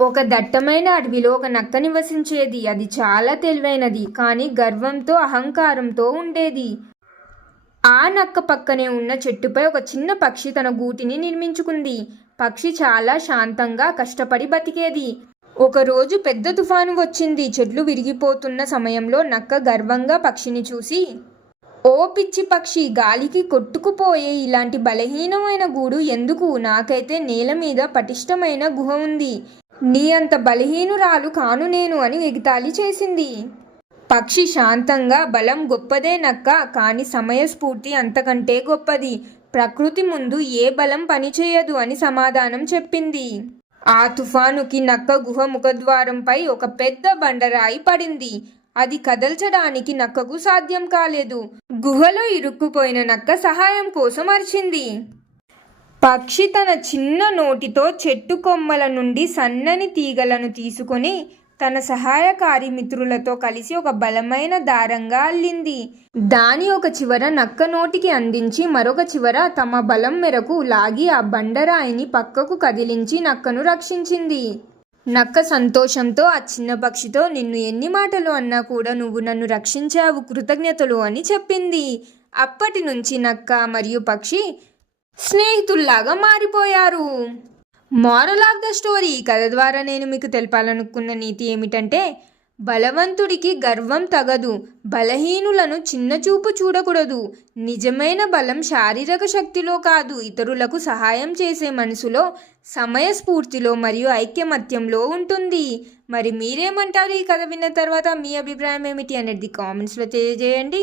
ఒక దట్టమైన అడవిలో ఒక నక్క నివసించేది. అది చాలా తెలివైనది కానీ గర్వంతో అహంకారంతో ఉండేది. ఆ నక్క పక్కనే ఉన్న చెట్టుపై ఒక చిన్న పక్షి తన గూటిని నిర్మించుకుంది. పక్షి చాలా శాంతంగా కష్టపడి బతికేది. ఒకరోజు పెద్ద తుఫాను వచ్చింది. చెట్లు విరిగిపోతున్న సమయంలో నక్క గర్వంగా పక్షిని చూసి ఓ పిచ్చి పక్షి గాలికి కొట్టుకుపోయే ఇలాంటి బలహీనమైన గూడు ఎందుకు? నాకైతే నేల మీద పటిష్టమైన గుహ ఉంది. నీ అంత బలహీనురాలు కాను నేను అని ఎగితాళి చేసింది. పక్షి శాంతంగా బలం గొప్పదే నక్క కానీ సమయస్ఫూర్తి అంతకంటే గొప్పది. ప్రకృతి ముందు ఏ బలం పనిచేయదు అని సమాధానం చెప్పింది. ఆ తుఫానుకి నక్క గుహ ముఖద్వారంపై ఒక పెద్ద బండరాయి పడింది. అది కదల్చడానికి నక్కకు సాధ్యం కాలేదు. గుహలో ఇరుక్కుపోయిన నక్క సహాయం కోసం అరిచింది. పక్షి తన చిన్న నోటితో చెట్టు కొమ్మల నుండి సన్నని తీగలను తీసుకొని తన సహాయకారి మిత్రులతో కలిసి ఒక బలమైన దారంగా అల్లింది. దాని ఒక చివర నక్క నోటికి అందించి మరొక చివర తమ బలం మేరకు లాగి ఆ బండరాయిని పక్కకు కదిలించి నక్కను రక్షించింది. నక్క సంతోషంతో ఆ చిన్న పక్షితో నిన్ను ఎన్ని మాటలు అన్నా కూడా నువ్వు నన్ను రక్షించావు కృతజ్ఞతలు అని చెప్పింది. అప్పటి నుంచి నక్క మరియు పక్షి స్నేహితుల్లాగా మారిపోయారు. మారల్ ఆఫ్ ద స్టోరీ ఈ కథ ద్వారా నేను మీకు తెలపాలనుకున్న నీతి ఏమిటంటే బలవంతుడికి గర్వం తగదు బలహీనులను చిన్నచూపు చూడకూడదు నిజమైన బలం శారీరక శక్తిలో కాదు ఇతరులకు సహాయం చేసే మనసులో సమయస్ఫూర్తిలో మరియు ఐక్యమత్యంలో ఉంటుంది. మరి మీరేమంటారు ఈ కథ విన్న తర్వాత మీ అభిప్రాయం ఏమిటి అనేది కామెంట్స్లో తెలియజేయండి.